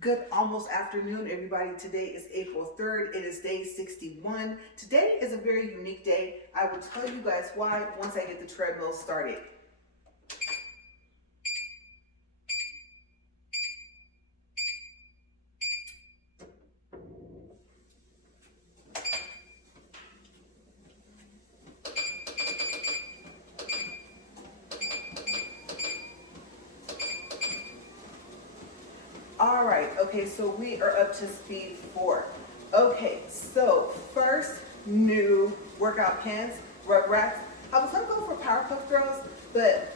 Good almost afternoon, everybody. Today is April 3rd. It is day 61. Today is a very unique day. I will tell you guys why once I get the treadmill started. All right, okay, so we are up to speed 4. Okay, so first new workout pants, Rugrats. I was gonna go for Powerpuff Girls, but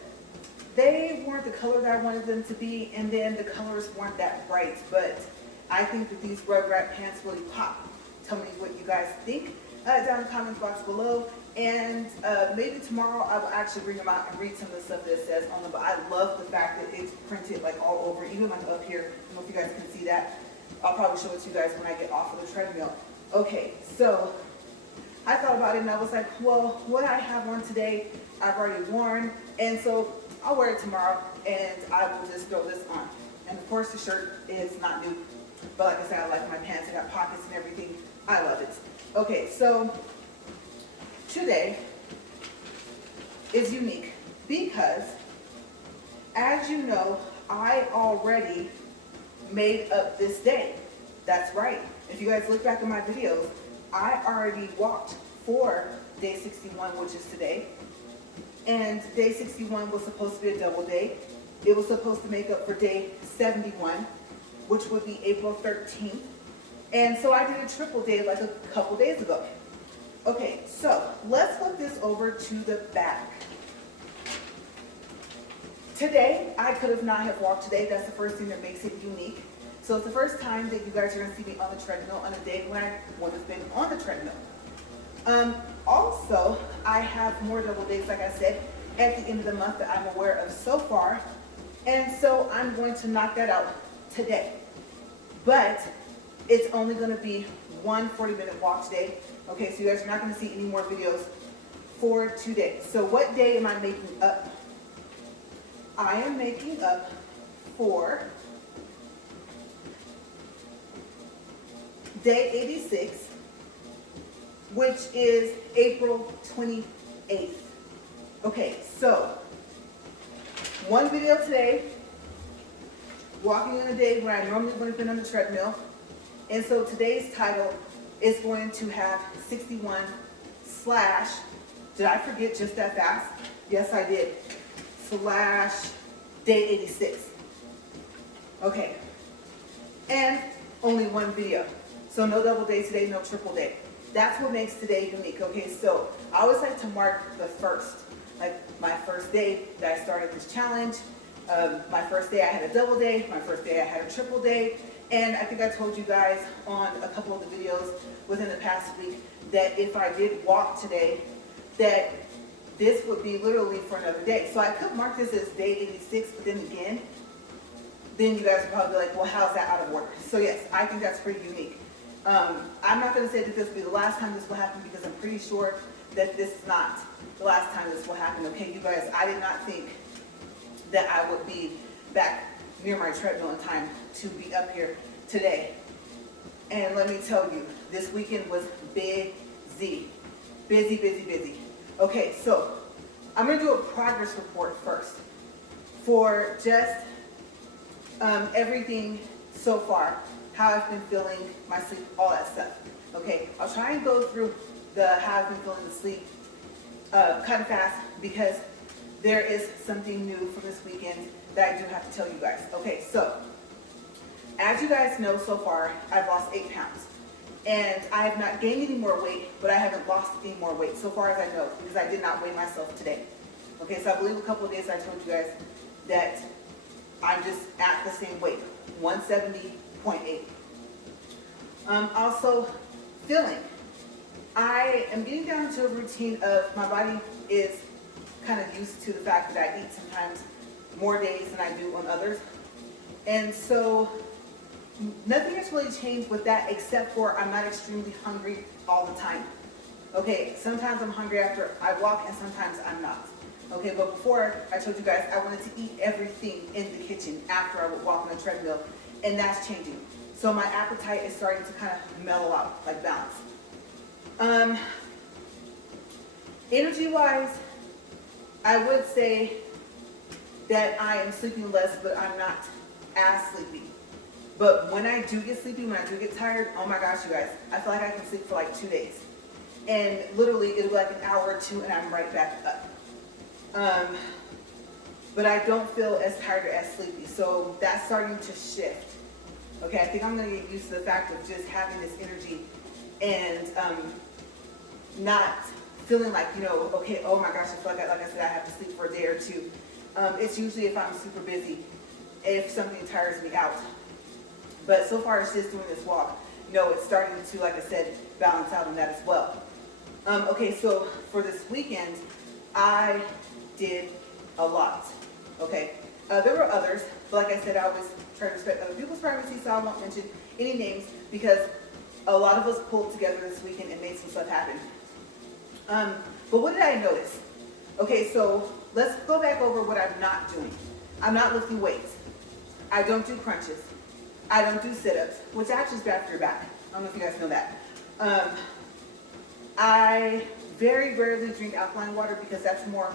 they weren't the color that I wanted them to be, and then the colors weren't that bright, but I think that these Rugrat pants really pop. Tell me what you guys think down in the comments box below, and maybe tomorrow I will actually bring them out and read some of the stuff that it says on them, but I love the fact that it's printed like all over, even like up here. I don't know if you guys can see that. I'll probably show it to you guys when I get off of the treadmill. Okay, so I thought about it and I was like, well, what I have on today, I've already worn, and so I'll wear it tomorrow and I will just throw this on. And of course the shirt is not new, but like I said, I like my pants, I got pockets and everything. I love it. Okay, so today is unique because, as you know, I already made up this day. That's right. If you guys look back at my videos, I already walked for day 61, which is today. And day 61 was supposed to be a double day. It was supposed to make up for day 71, which would be April 13th. And so I did a triple day like a couple days ago. Okay, so let's flip this over to the back. Today, I could have not have walked today. That's the first thing that makes it unique. So it's the first time that you guys are gonna see me on the treadmill on a day when I would have been on the treadmill. Also, I have more double days, like I said, at the end of the month that I'm aware of so far. And so I'm going to knock that out today. But it's only gonna be one 40-minute walk today. Okay, so you guys are not gonna see any more videos for today. So what day am I making up? I am making up for day 86, which is April 28th. Okay, so one video today, walking on a day where I normally would have been on the treadmill. And so today's title is going to have 61 slash, did I forget just that fast? Yes, I did. Slash day 86. Okay, and only one video. So no double day today, no triple day. That's what makes today unique. Okay, so I always like to mark the first, like my first day that I started this challenge. My first day I had a double day, my first day I had a triple day, and I think I told you guys on a couple of the videos within the past week that if I did walk today, that this would be literally for another day. So I could mark this as day 86, but then again, then you guys would probably be like, well, how's that out of order? So yes, I think that's pretty unique. I'm not going to say that this will be the last time this will happen because I'm pretty sure that this is not the last time this will happen. Okay, you guys, I did not think that I would be back near my treadmill in time to be up here today. And let me tell you, this weekend was busy. Busy, busy, busy. Okay, so I'm going to do a progress report first for just everything so far, how I've been feeling, my sleep, all that stuff. Okay, I'll try and go through the how I've been feeling the sleep kind of fast because there is something new from this weekend that I do have to tell you guys. Okay, so as you guys know so far, I've lost 8 pounds. And I have not gained any more weight, but I haven't lost any more weight so far as I know because I did not weigh myself today. Okay, so I believe a couple of days I told you guys that I'm just at the same weight, 170.8. Also, feeling. I am getting down to a routine of my body is kind of used to the fact that I eat sometimes more days than I do on others. And so nothing has really changed with that except for I'm not extremely hungry all the time. Okay, sometimes I'm hungry after I walk and sometimes I'm not. Okay, but before I told you guys I wanted to eat everything in the kitchen after I would walk on the treadmill, and that's changing. So my appetite is starting to kind of mellow out, like balance. Energy-wise, I would say that I am sleeping less, but I'm not as sleepy. But when I do get sleepy, when I do get tired, oh my gosh, you guys, I feel like I can sleep for like 2 days. And literally, it'll be like an hour or two, and I'm right back up. But I don't feel as tired or as sleepy. So that's starting to shift. Okay, I think I'm going to get used to the fact of just having this energy and not feeling like, you know, okay, oh my gosh, I feel like I said, I have to sleep for a day or two. It's usually if I'm super busy, if something tires me out. But so far, it's just doing this walk. No, it's starting to, like I said, balance out on that as well. Okay, so for this weekend, I did a lot. Okay, there were others, but like I said, I always try to respect other people's privacy, so I won't mention any names because a lot of us pulled together this weekend and made some stuff happen. But what did I notice? Okay, so let's go back over what I'm not doing. I'm not lifting weights. I don't do crunches. I don't do sit-ups, which actually is bad for your back. I don't know if you guys know that. I very rarely drink alkaline water because that's more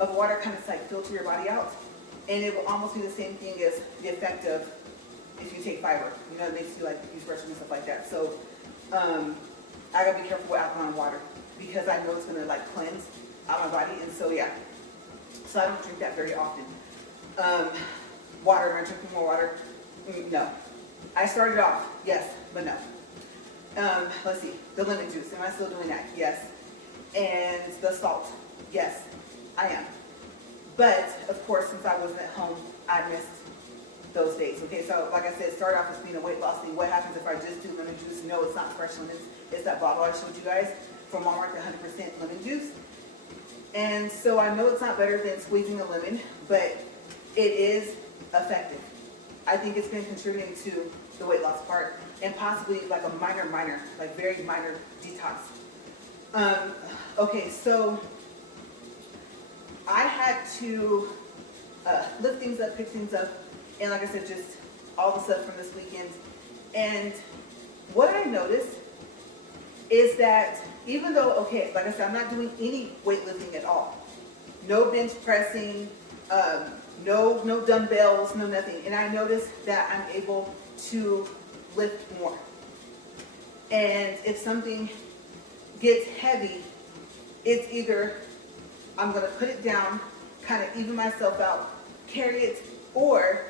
of water kind of like filter your body out. And it will almost be the same thing as the effect of if you take fiber. You know, it makes you like use restroom and stuff like that. So I gotta be careful with alkaline water because I know it's gonna like cleanse out my body. And so yeah, so I don't drink that very often. Water, am I drinking more water? No. I started off, yes, but no. Let's see, the lemon juice, am I still doing that? Yes. And the salt, yes, I am. But, of course, since I wasn't at home, I missed those days, okay? So, like I said, it started off as being a weight loss thing. What happens if I just do lemon juice? No, it's not fresh lemons. It's that bottle I showed you guys from Walmart, the 100% lemon juice. And so I know it's not better than squeezing a lemon, but it is effective. I think it's been contributing to the weight loss part and possibly like a minor, like very minor detox. Okay, so I had to lift things up, pick things up, and like I said, just all the stuff from this weekend. And what I noticed is that even though, okay, like I said, I'm not doing any weightlifting at all. No bench pressing, no dumbbells, no nothing. And I noticed that I'm able to lift more. And if something gets heavy, it's either I'm going to put it down, kind of even myself out, carry it, or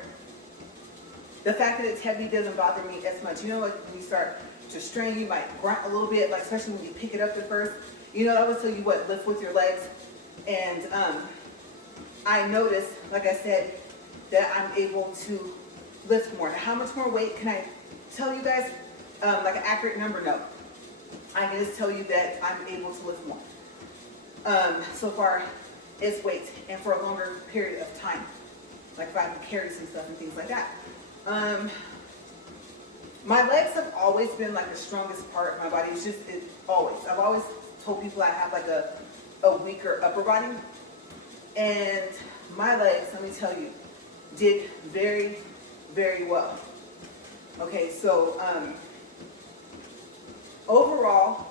the fact that it's heavy doesn't bother me as much. You know, like when you start to strain, you might grunt a little bit, like especially when you pick it up at first. You know, I would tell you what, lift with your legs. And I noticed, like I said, that I'm able to lift more. Now, how much more weight can I tell you guys? Like an accurate number? No. I can just tell you that I'm able to lift more. So far, it's weight, and for a longer period of time. Like if I can carry some stuff and things like that. My legs have always been like the strongest part of my body. It's just, always. I've always told people I have like a weaker upper body. And my legs, let me tell you, did very, very well. Okay, so overall,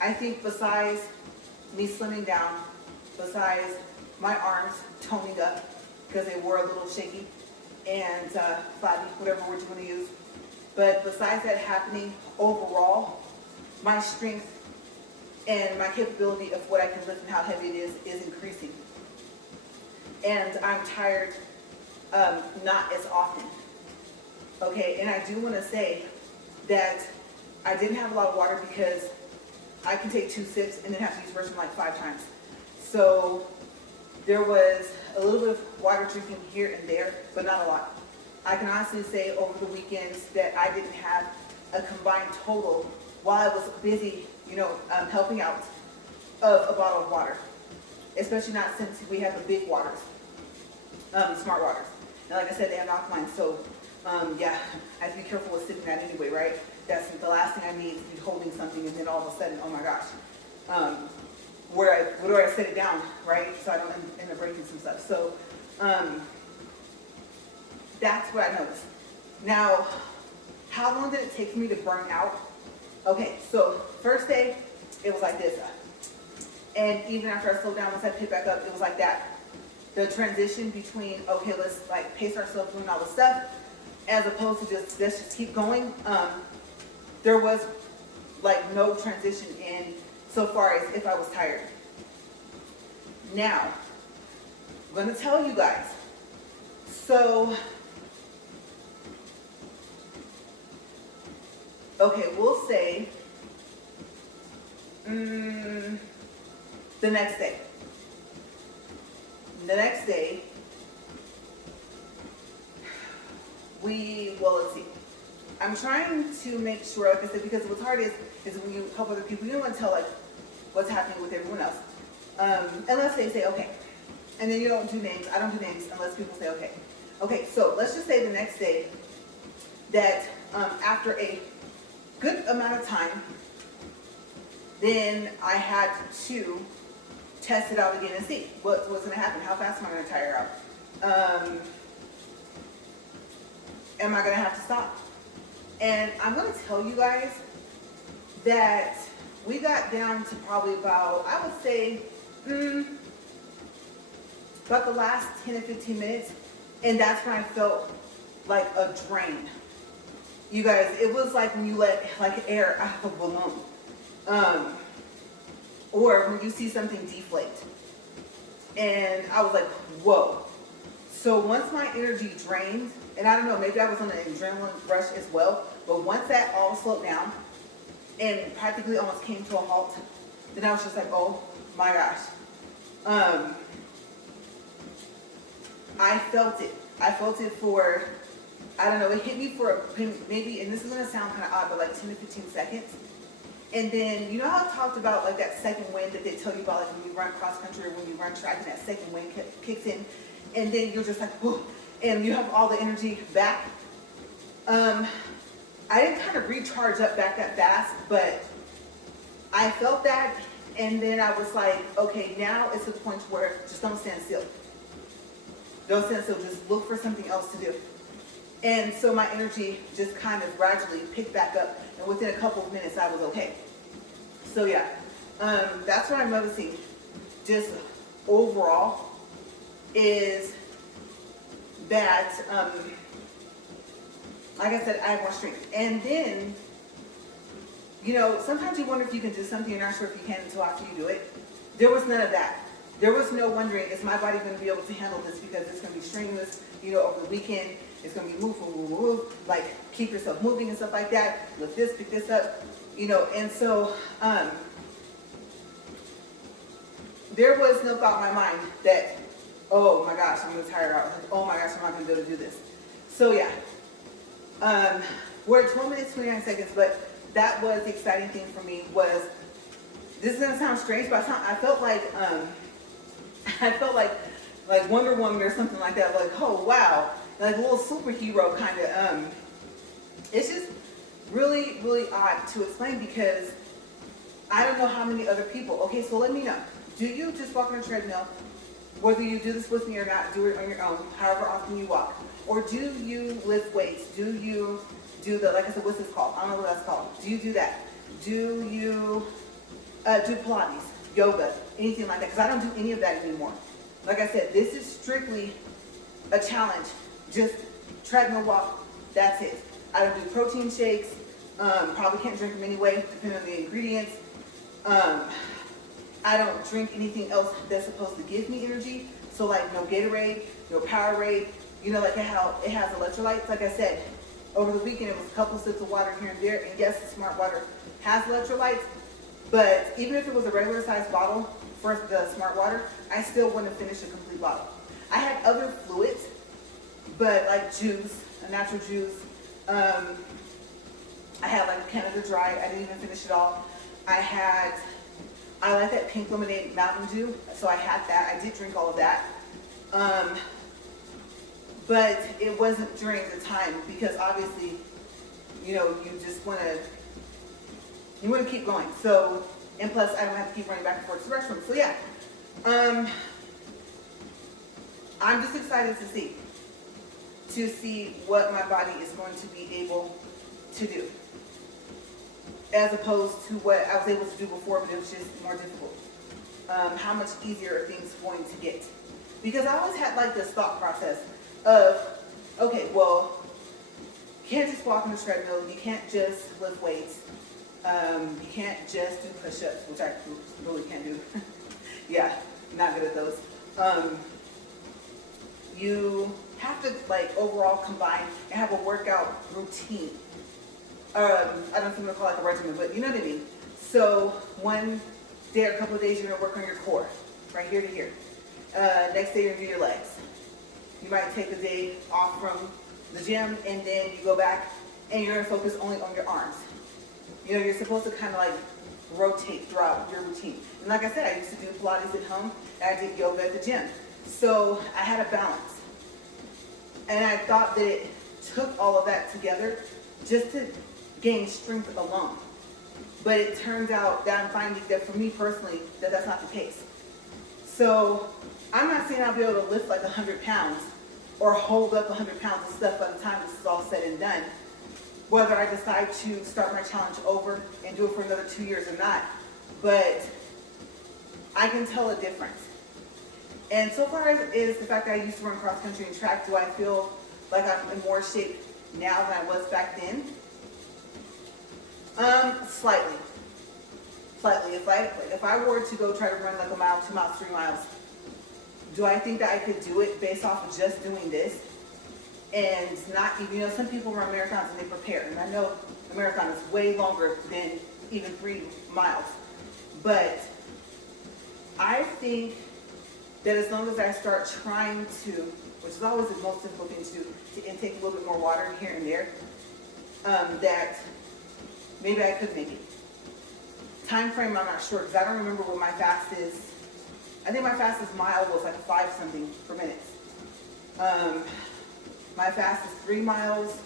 I think besides me slimming down, besides my arms toning up because they were a little shaky and flabby, whatever word you want to use. But besides that happening, overall, my strength and my capability of what I can lift and how heavy it is increasing. And I'm tired not as often. Okay, and I do want to say that I didn't have a lot of water because I can take 2 sips and then have to use the restroom like 5 times. So there was a little bit of water drinking here and there, but not a lot. I can honestly say over the weekends that I didn't have a combined total while I was busy, you know, helping out of a bottle of water. Especially not since we have the big waters, smart waters. And like I said, they have alkaline, so yeah, I have to be careful with sipping that anyway, right? That's the last thing I need is to be holding something and then all of a sudden, oh my gosh. where I set it down, right? So I don't end up breaking some stuff. So that's what I noticed. Now, how long did it take for me to burn out? Okay, so first day, it was like this. And even after I slowed down, once I picked back up, it was like that. The transition between, okay, let's like pace ourselves doing all the stuff, as opposed to just, let's just keep going. There was like no transition in so far as if I was tired. Now, I'm gonna tell you guys. So, okay, we'll say the next day. The next day, let's see. I'm trying to make sure, like I said, because what's hard is when you help other people, you don't want to tell like what's happening with everyone else. Unless they say okay. And then you don't do names. I don't do names unless people say okay. Okay, so let's just say the next day that after a good amount of time, then I had to test it out again and see what's going to happen. How fast am I going to tire out? Am I going to have to stop? And I'm going to tell you guys that we got down to probably about, I would say, about the last 10 to 15 minutes. And that's when I felt like a drain. You guys, it was like when you let like air out of a balloon. Or when you see something deflate. And I was like, whoa. So once my energy drained, and I don't know, maybe I was on an adrenaline rush as well, but once that all slowed down and practically almost came to a halt, then I was just like, oh my gosh. I felt it. I felt it for, I don't know, it hit me for maybe, and this is going to sound kind of odd, but like 10 to 15 seconds. And then, you know how I talked about like that second wind that they tell you about, like when you run cross country or when you run track and that second wind kicks in, and then you're just like, whoa, and you have all the energy back. I didn't kind of recharge up back that fast, but I felt that, and then I was like, okay, now it's the point where just don't stand still. Don't stand still, just look for something else to do. And so my energy just kind of gradually picked back up, and within a couple of minutes I was okay. So yeah, that's what I'm noticing just overall is that, like I said, I have more strength. And then, you know, sometimes you wonder if you can do something, you're not sure if you can until after you do it. There was none of that. There was no wondering, is my body going to be able to handle this because it's going to be strenuous, you know, over the weekend. It's going to be move, like keep yourself moving and stuff like that. Lift this, pick this up, you know. And so there was no thought in my mind that, oh my gosh, I'm going to tire out. Like, oh my gosh, I'm not going to be able to do this. So yeah, we're at 12 minutes, 29 seconds, but that was the exciting thing for me was, this is going to sound strange, but I felt like Wonder Woman or something like that. Like, oh wow. Like a little superhero kind of, it's just really, really odd to explain because I don't know how many other people, okay, so let me know. Do you just walk on a treadmill, whether you do this with me or not, do it on your own, however often you walk? Or do you lift weights? Do you do the, like I said, what's this called? I don't know what that's called. Do you do that? Do you do Pilates, yoga, anything like that? Because I don't do any of that anymore. Like I said, this is strictly a challenge. Just treadmill walk, that's it. I don't do protein shakes, probably can't drink them anyway, depending on the ingredients. I don't drink anything else that's supposed to give me energy. So like no Gatorade, no Powerade, you know, like how it has electrolytes. Like I said, over the weekend it was a couple sips of water here and there, and yes, the Smart Water has electrolytes, but even if it was a regular sized bottle for the Smart Water, I still wouldn't finish a complete bottle. I had other fluids, but like juice, a natural juice. I had like Canada Dry. I didn't even finish it all. I like that pink lemonade Mountain Dew, so I had that. I did drink all of that. But it wasn't during the time because obviously, you know, you just want to keep going. So And plus, I don't have to keep running back and forth to the restroom. So yeah, I'm just excited to see what my body is going to be able to do, as opposed to what I was able to do before, but it was just more difficult. How much easier are things going to get? Because I always had like this thought process of, okay, well, you can't just walk on the treadmill, you can't just lift weights, you can't just do push-ups, which I really can't do. Yeah, not good at those. You have to like overall combine and have a workout routine. I don't know if I'm gonna call it like a regimen, but you know what I mean. So one day or a couple of days you're gonna work on your core, right here to here. Next day you're gonna do your legs. You might take a day off from the gym and then you go back and you're gonna focus only on your arms. You know, you're supposed to kind of like rotate throughout your routine. And like I said, I used to do Pilates at home and I did yoga at the gym. So I had a balance. And I thought that it took all of that together just to gain strength alone. But it turns out that I'm finding that for me personally, that that's not the case. So I'm not saying I'll be able to lift like 100 pounds or hold up 100 pounds of stuff by the time this is all said and done, whether I decide to start my challenge over and do it for another 2 years or not. But I can tell a difference. And so far as is the fact that I used to run cross country and track, do I feel like I'm in more shape now than I was back then? Slightly. If I were to go try to run like a mile, 2 miles, 3 miles, do I think that I could do it based off of just doing this? And not even, you know, some people run marathons and they prepare. And I know a marathon is way longer than even 3 miles. But I think that as long as I start trying to, which is always the most difficult thing to do, to intake a little bit more water here and there, that maybe I could make it. Time frame, I'm not sure, because I don't remember what my fast is. I think my fastest mile was like 5 something per minute. My fastest 3 miles,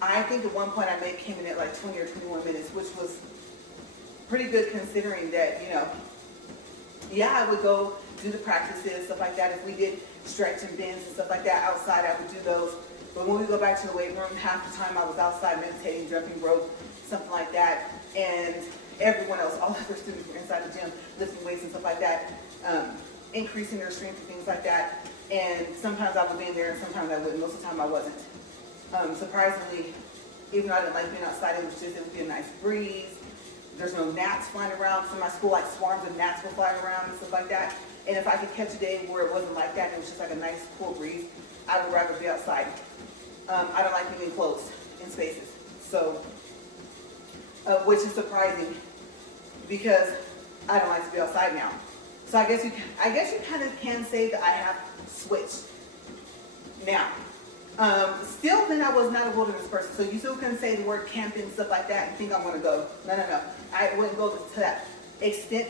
I think at one point I may came in at like 20 or 21 minutes, which was pretty good considering that, you know, yeah, I would go do the practices, stuff like that. If we did stretch and bends and stuff like that outside, I would do those. But when we go back to the weight room, half the time I was outside meditating, jumping rope, something like that. And everyone else, all other students were inside the gym, lifting weights and stuff like that, increasing their strength and things like that. And sometimes I would be in there and sometimes I wouldn't. Most of the time I wasn't. Surprisingly, even though I didn't like being outside, it would be a nice breeze. There's no gnats flying around. So in my school, like swarms of gnats were flying around and stuff like that. And if I could catch a day where it wasn't like that, and it was just like a nice cool breeze, I would rather be outside. I don't like being enclosed in spaces. So, which is surprising because I don't like to be outside now. So I guess you kind of can say that I have switched now. Still, then I was not a wilderness person. So you still can say the word camping and stuff like that and think I'm going to go. No. I wouldn't go to that extent.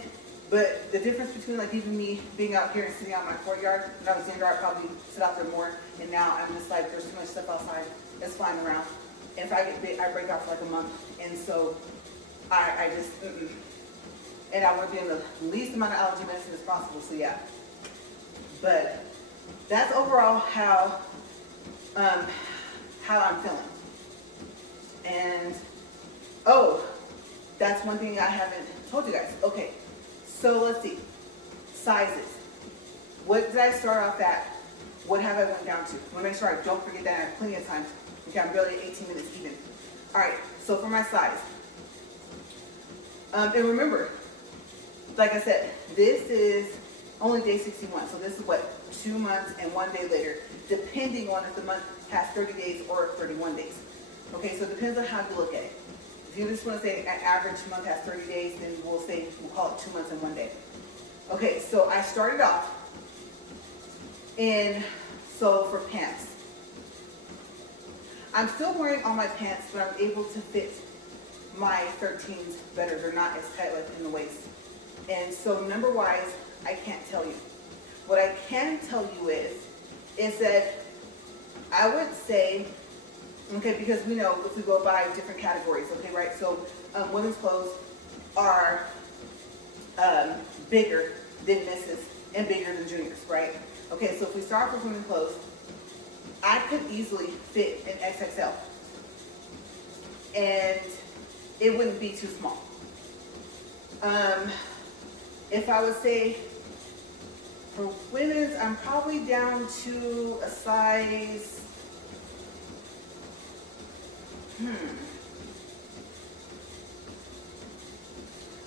But the difference between like even me being out here and sitting out in my courtyard, when I was younger, I'd probably sit out there more. And now I'm just like, there's too much stuff outside that's flying around. And if I get bit, I break out for like a month. And so I just, and I want to be in the least amount of allergy medicine as possible. So yeah. But that's overall how I'm feeling. And, oh, that's one thing I haven't told you guys. Okay, so let's see. Sizes. What did I start off at? What have I went down to? I want to make sure I don't forget that I have plenty of time. Okay, I'm barely 18 minutes even. All right, so for my size. And remember, like I said, this is only day 61. So this is what, 2 months and 1 day later, depending on if the month has 30 days or 31 days. Okay, so it depends on how you look at it. If you just want to say an average month has 30 days, then we'll call it 2 months and 1 day. Okay, so I started off so for pants. I'm still wearing all my pants, but I'm able to fit my 13s better. They're not as tight like in the waist. And so number wise, I can't tell you. What I can tell you is that I would say, okay, because we know if we go by different categories, okay, right? So women's clothes, are bigger than misses and bigger than juniors, right? Okay, so if we start with women's clothes, I could easily fit an XXL, and it wouldn't be too small. If I would say for women's, I'm probably down to a size,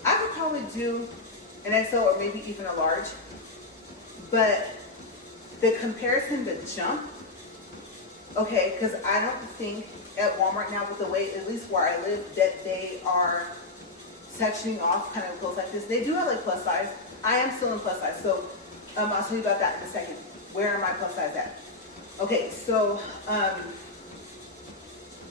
I could probably do an XL or maybe even a large, but the comparison, the jump, okay, because I don't think at Walmart now with the way, at least where I live, that they are sectioning off kind of clothes like this. They do have like plus size. I am still in plus size, so I'll tell you about that in a second. Where am I plus size at? Okay, so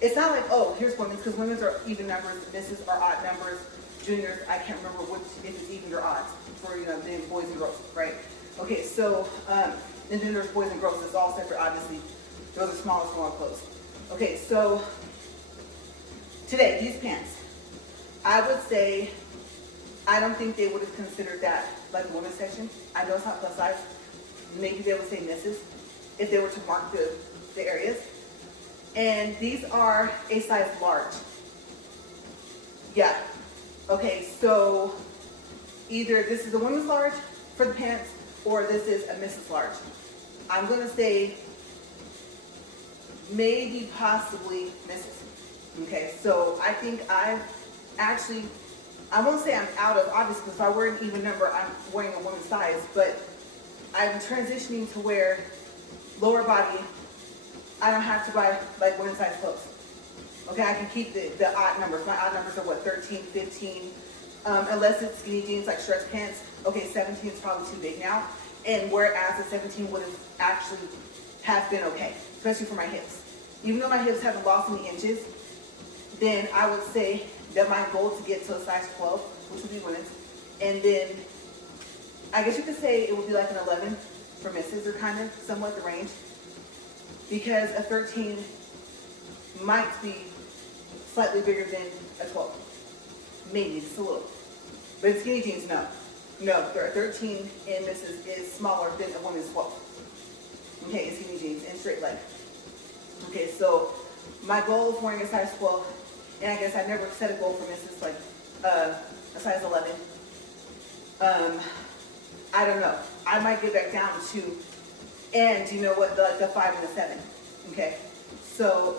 it's not like, oh, here's women's, because women's are even numbers, misses are odd numbers, juniors, I can't remember which, if it's even or odds for, you know, the boys and girls, right? Okay, so, and then there's boys and girls, it's all separate, obviously. Those are smaller clothes. Okay, so today, these pants, I would say, I don't think they would have considered that like the women's section. I know it's not plus size. Maybe they would say misses if they were to mark the areas. And these are a size large. Yeah. Okay, so either this is a women's large for the pants or this is a missus large. I'm gonna say maybe possibly misses. Okay, so I think I've actually, I won't say I'm out of, obviously, because if I were an even number, I'm wearing a woman's size, but I'm transitioning to where lower body, I don't have to buy like women's size clothes. Okay, I can keep the odd numbers. My odd numbers are what, 13, 15, unless it's skinny jeans like stretch pants. Okay, 17 is probably too big now. And whereas the 17 would have actually have been okay, especially for my hips. Even though my hips haven't lost any inches, then I would say that my goal to get to a size 12, which would be women's, and then I guess you could say it would be like an 11 for misses, or kind of somewhat the range, because a 13 might be slightly bigger than a 12, maybe just a little. But in skinny jeans, no. No, 13 in misses is smaller than a woman's 12. Okay, in skinny jeans, and straight leg. Okay, so my goal is wearing a size 12, and I guess I never set a goal for misses like a size 11. I don't know. I might get back down to, and you know what, the 5 and the 7. Okay, so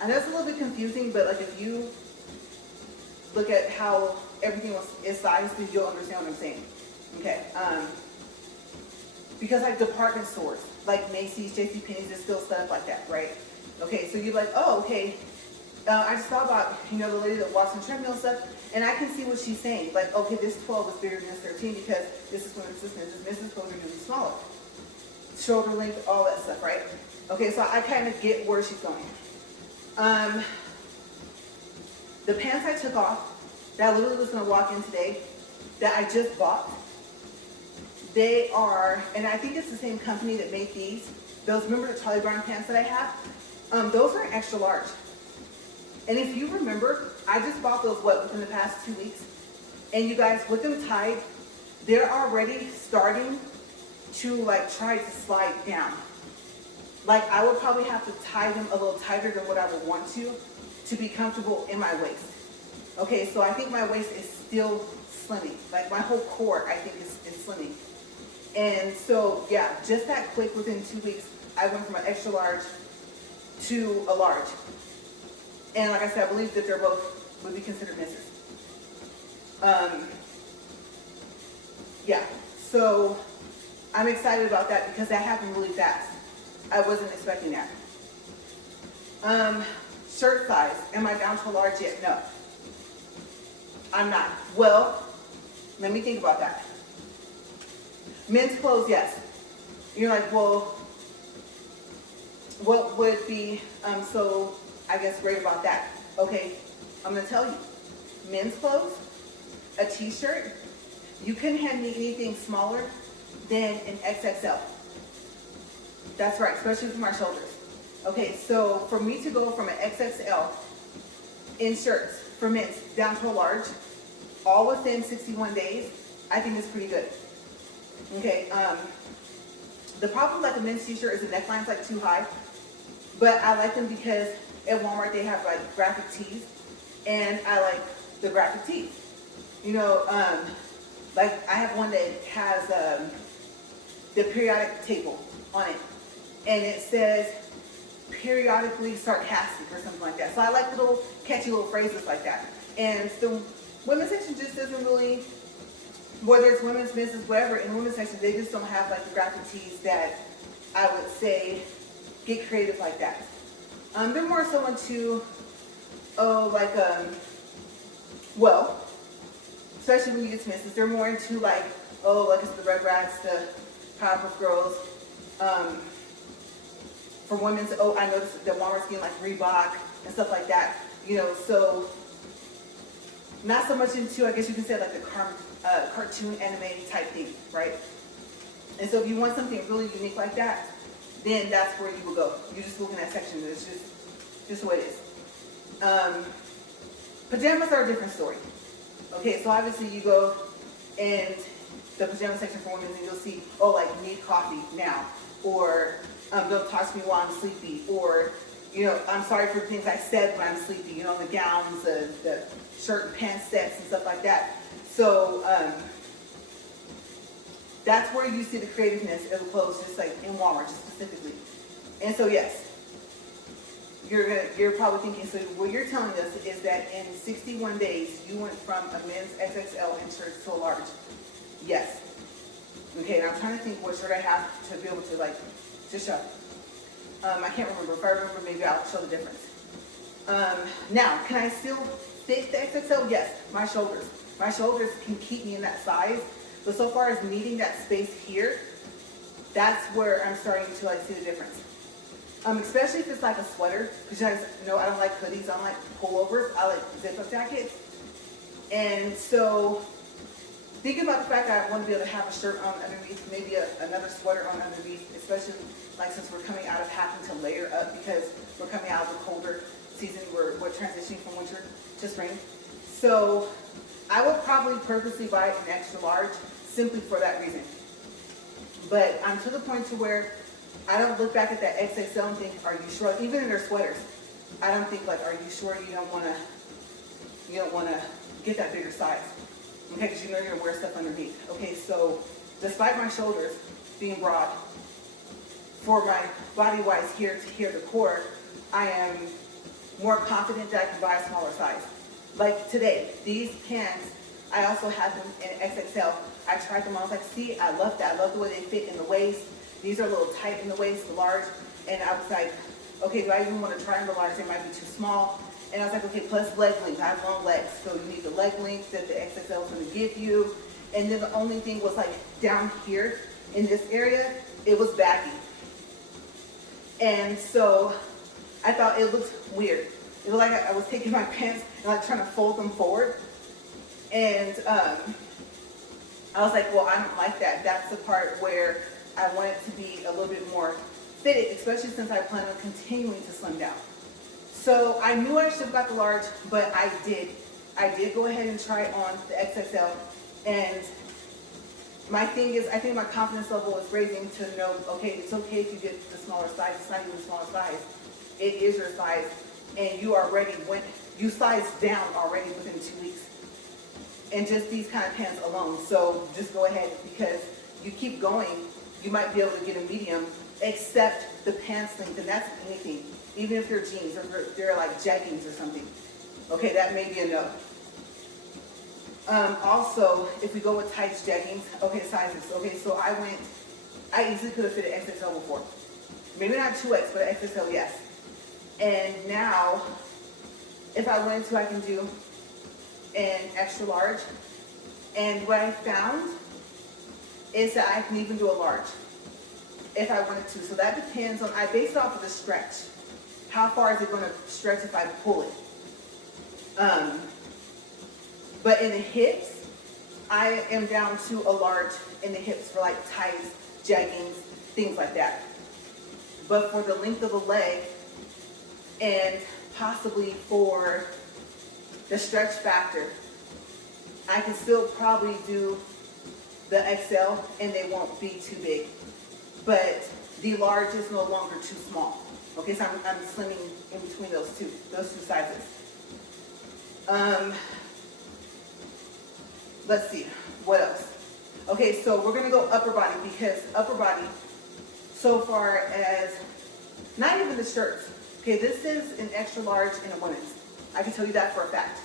I know it's a little bit confusing, but like if you look at how everything is sized, then you'll understand what I'm saying. Okay, because like department stores, like Macy's, JCPenney's, there's still stuff like that, right? Okay, so you're like, oh, okay. I just thought about, you know, the lady that walks on treadmill and stuff, and I can see what she's saying. Like, okay, this 12 is bigger than this 13 because this is women's, this is misses, clothes are usually smaller. Shoulder length, all that stuff, right? Okay, so I kind of get where she's going. The pants I took off, that I literally was going to walk in today, that I just bought, they are, and I think it's the same company that made these. Those, remember the Charlie Brown pants that I have? Those are extra large. And if you remember, I just bought those, within the past 2 weeks? And you guys, with them tied, they're already starting to like try to slide down. Like I would probably have to tie them a little tighter than what I would want to be comfortable in my waist. Okay, so I think my waist is still slimming. Like my whole core, I think, is slimming. And so, yeah, just that quick, within 2 weeks, I went from an extra large to a large. And like I said, I believe that they're both would be considered misses. Yeah, so I'm excited about that because that happened really fast. I wasn't expecting that. Shirt size, am I down to a large yet? No, I'm not. Well, let me think about that. Men's clothes, yes. You're like, well, what would be so I guess great about that? Okay, I'm gonna tell you. Men's clothes, a t-shirt, you couldn't hand me anything smaller than an XXL. That's right, especially for my shoulders. Okay, so for me to go from an XXL in shirts for men's down to a large, all within 61 days, I think is pretty good. Okay, the problem with like a men's t-shirt is the neckline's like too high, but I like them because at Walmart they have like graphic tees, and I like the graphic tees. You know, like I have one that has the periodic table on it, and it says periodically sarcastic or something like that. So I like little catchy little phrases like that. And the women's section just doesn't really, whether it's women's, men's, whatever, in the women's section, they just don't have like the graphic tees that I would say get creative like that. They're more so into, well, especially when you get to men's, they're more into like, like it's the Rugrats, the Powerpuff Girls. For women's, I noticed that Walmart's getting like Reebok and stuff like that. You know, so not so much into, I guess you can say like the cartoon anime type thing, right? And so if you want something really unique like that, then that's where you will go. You just look in that section. It's just what it is. Pajamas are a different story. Okay, so obviously you go in the pajama section for women and you'll see, like need coffee now, or don't talk to me while I'm sleepy, or, you know, I'm sorry for things I said when I'm sleepy, you know, the gowns, the shirt and pants sets and stuff like that. So that's where you see the creativeness of the clothes, just like in Walmart, just specifically. And so yes, you're probably thinking, so what you're telling us is that in 61 days, you went from a men's XXL insert to a large. Yes. Okay, and I'm trying to think what shirt I have to be able to like, to show. I can't remember. If I remember, maybe I'll show the difference. Now, can I still fit the XXL? Yes, my shoulders. My shoulders can keep me in that size, but so far as needing that space here, that's where I'm starting to like see the difference. Especially if it's like a sweater, because you guys know I don't like hoodies, I don't like pullovers, I like zip-up jackets. And so thinking about the fact that I want to be able to have a shirt on underneath, maybe another sweater on underneath, especially like since we're coming out of having to layer up because we're coming out of the colder season, we're transitioning from winter to spring. So I would probably purposely buy an extra large simply for that reason. But I'm to the point to where I don't look back at that XXL and think, are you sure? Even in their sweaters, I don't think like, are you sure you don't want to get that bigger size? Okay, because you know you're going to wear stuff underneath. Okay, so despite my shoulders being broad, for my body-wise here to here, the core, I am more confident that I can buy a smaller size. Like today, these pants, I also have them in XXL. I tried them on, I was like, see, I love that. I love the way they fit in the waist. These are a little tight in the waist, the large. And I was like, okay, do I even want to try on the large? They might be too small. And I was like, okay, plus leg length. I have long legs, so you need the leg length that the XXL is going to give you. And then the only thing was like down here in this area, it was baggy. And so I thought it looked weird. It looked like I was taking my pants and like trying to fold them forward. And I was like, well, I don't like that. That's the part where I want it to be a little bit more fitted, especially since I plan on continuing to slim down. So I knew I should have got the large, but I did. I did go ahead and try on the XXL. And my thing is, I think my confidence level is raising to know, okay, it's okay if you get the smaller size. It's not even a smaller size. It is your size. And you already you sized down already within 2 weeks. And just these kind of pants alone. So just go ahead, because you keep going, you might be able to get a medium, except the pants length, and that's anything. Even if they're jeans or if they're like jeggings or something. Okay, that may be a no. Also, if we go with tights, jeggings, okay, sizes. Okay, so I easily could have fit an XXL before. Maybe not 2X, but an XXL, yes. And now, if I wanted to, I can do an extra large. And what I found is that I can even do a large if I wanted to. So that depends on, I base it off of the stretch. How far is it going to stretch if I pull it? But in the hips, I am down to a large in the hips for like tights, jeggings, things like that. But for the length of the leg, and possibly for the stretch factor, I can still probably do the XL and they won't be too big. But the large is no longer too small. Okay, so I'm slimming in between those two sizes. Let's see, what else? Okay, so we're gonna go upper body, because upper body, so far as, not even the shirts. Okay, this is an extra large and a women's. I can tell you that for a fact.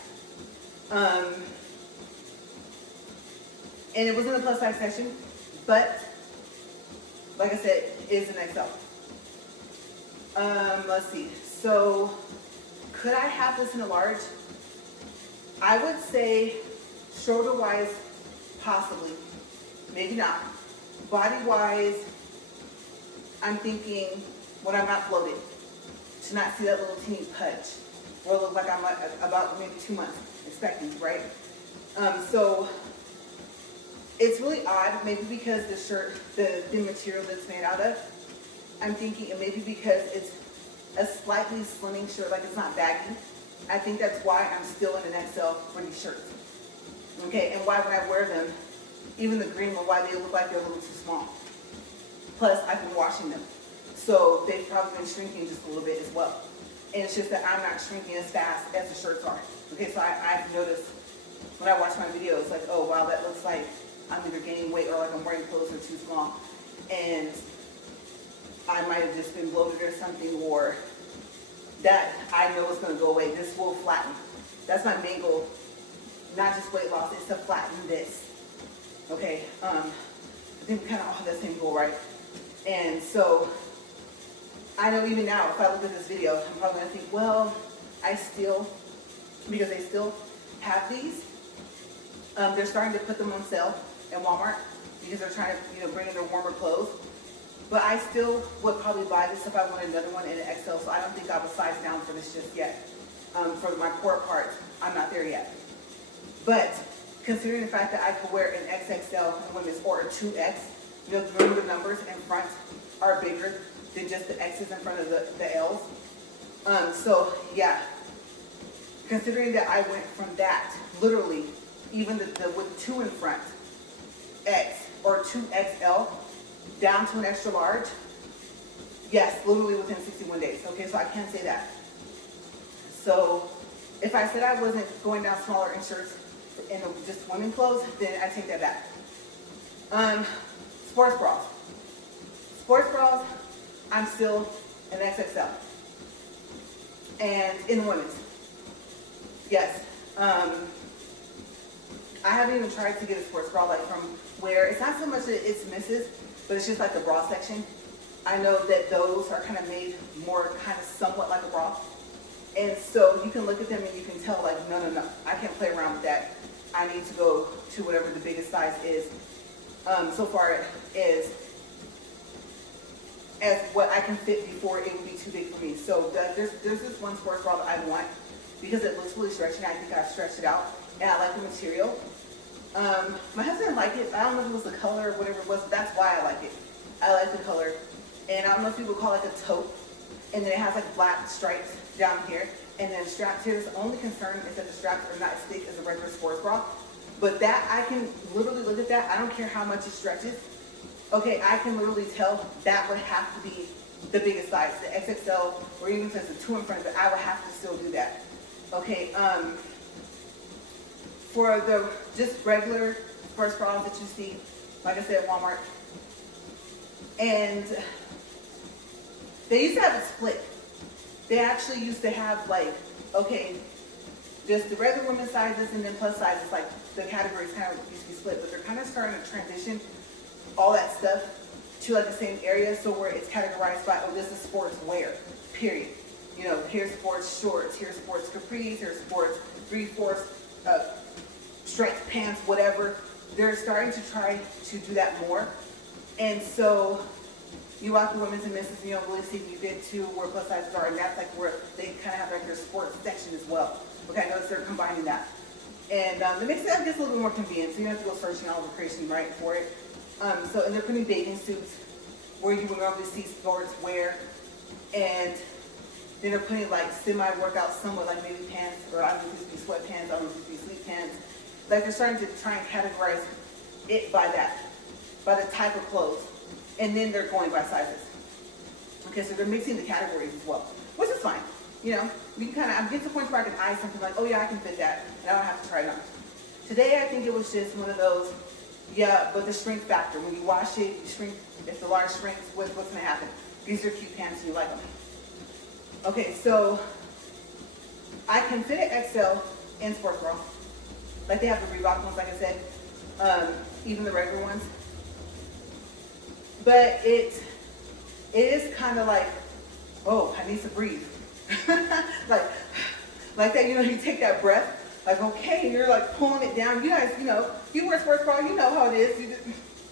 And it was in the plus size section, but like I said, it is an XL. Let's see, so could I have this in a large? I would say shoulder wise, possibly, maybe not. Body wise, I'm thinking when I'm not bloated, to not see that little teeny pudge, or look like I'm about maybe 2 months expecting, right? So it's really odd, maybe because the shirt, the material that's made out of, I'm thinking it maybe because it's a slightly slimming shirt, like it's not baggy. I think that's why I'm still in an XL for these shirts. Okay, and why when I wear them, even the green one, why they look like they're a little too small. Plus, I've been washing them. So they've probably been shrinking just a little bit as well. And it's just that I'm not shrinking as fast as the shirts are. Okay, so I've noticed when I watch my videos, like, oh wow, that looks like I'm either gaining weight or like I'm wearing clothes that are too small. And I might have just been bloated or something, or that I know it's gonna go away. This will flatten. That's my main goal. Not just weight loss, it's to flatten this. Okay, I think we kind of all have that same goal, right? And so, I know even now, if I look at this video, I'm probably gonna think, well, because they still have these, they're starting to put them on sale in Walmart, because they're trying to, bring in their warmer clothes. But I still would probably buy this if I wanted another one in an XL, so I don't think I would size down for this just yet. For my core part, I'm not there yet. But considering the fact that I could wear an XXL in women's or a 2X, remember the numbers in front are bigger than just the X's in front of the L's. So yeah, considering that I went from that, literally, even with 2 in front, X or 2XL, down to an extra large, yes, literally within 61 days. Okay, so I can say that. So if I said I wasn't going down smaller in shirts in just women clothes, then I take that back. Sports bras. Sports bras, I'm still an XXL. And in women's, yes. I haven't even tried to get a sports bra like from where it's not so much that it's misses, but it's just like the bra section. I know that those are kind of made more kind of somewhat like a bra. And so you can look at them and you can tell like, no, I can't play around with that. I need to go to whatever the biggest size is. So far as what I can fit before it would be too big for me. So there's this one sports bra that I want because it looks really stretchy and I think I've stretched it out and I like the material. My husband didn't like it. I don't know if it was the color or whatever it was, but that's why I like it. I like the color. And I don't know if people call it a taupe. And then it has like black stripes down here. And then straps here. The only concern is that the straps are not as thick as a regular sports bra. But that, I can literally look at that. I don't care how much it stretches. Okay, I can literally tell that would have to be the biggest size, the XXL, or even if there's a 2 in front of it, I would have to still do that. Okay, for the just regular sports bras that you see, like I said, Walmart, and they used to have it split. They actually used to have like, okay, just the regular women's sizes and then plus sizes, like the categories kind of used to be split, but they're kind of starting to transition all that stuff to like the same area, so where it's categorized by, oh, this is sports wear, period. Here's sports shorts, here's sports capris, here's sports 3/4 strength pants, whatever. They're starting to try to do that more. And so you walk the women's and men's, you don't really see you get to where plus sizes are, and that's like where they kind of have like their sports section as well. Okay, I notice they're combining that. And it makes it, I guess, a little bit more convenient, so you don't have to go searching all over creation, right, for it. And they're putting bathing suits where you would normally see sports wear. And Then they're putting like semi-workout, somewhat like maybe pants, or I don't know if these be sweatpants, I don't know if these be sleep pants. Like they're starting to try and categorize it by that, by the type of clothes. And then they're going by sizes. Okay, so they're mixing the categories as well, which is fine. You know, we can kind of, I'm getting to the point where I can eye something like, oh yeah, I can fit that, and I don't have to try it on. Today, I think it was just one of those, yeah, but the shrink factor. When you wash it, you shrink. If the large shrinks, what's going to happen? These are cute pants and you like them. Okay, so I can fit an XL in sports bra. Like they have the Reebok ones, like I said, even the regular ones. But it is kind of like, oh, I need to breathe. like that, you know, you take that breath. Like, okay, you're like pulling it down. You guys, you know, you wear sports bra, you know how it is. You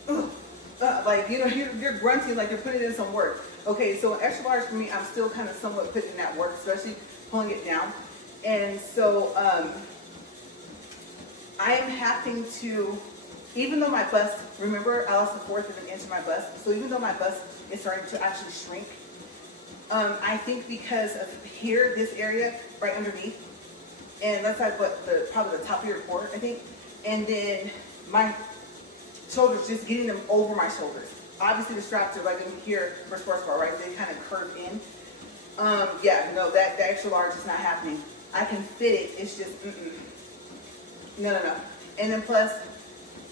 just, like, you know, you're grunting like you're putting in some work. Okay, so extra large for me, I'm still kind of somewhat putting in that work, especially pulling it down. And so I am having to, even though my bust, remember Alice the Fourth is an inch of my bust, so even though my bust is starting to actually shrink, I think because of here, this area right underneath, and that's like what probably the top of your core, I think, and then my shoulders, just getting them over my shoulders. Obviously the straps are like in here for sports bra, right? They kind of curve in. Yeah, no, that extra large is not happening. I can fit it, it's just, no. And then plus,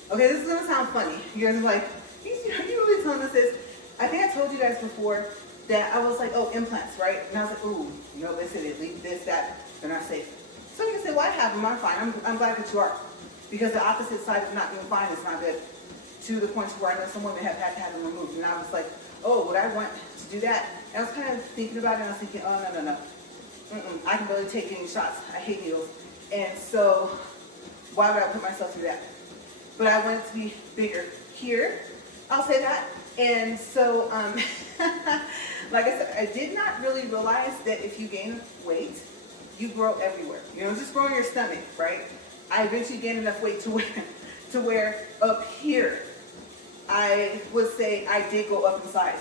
okay, this is gonna sound funny. You guys are like, you really telling us this? I think I told you guys before that I was like, oh, implants, right? And I was like, ooh, you know, they said it, leave this, that, they're not safe. So you can say, well, I have them, I'm fine. I'm glad that you are. Because the opposite side of not being fine is not good. To the point where I know some women have had to have them removed. And I was like, oh, would I want to do that? And I was kind of thinking about it, and I was thinking, oh, no. I can barely take any shots. I hate needles. And so, why would I put myself through that? But I want it to be bigger here. I'll say that. And so, like I said, I did not really realize that if you gain weight, you grow everywhere. You know, just grow in your stomach, right? I eventually gained enough weight to where up here, I would say I did go up in size.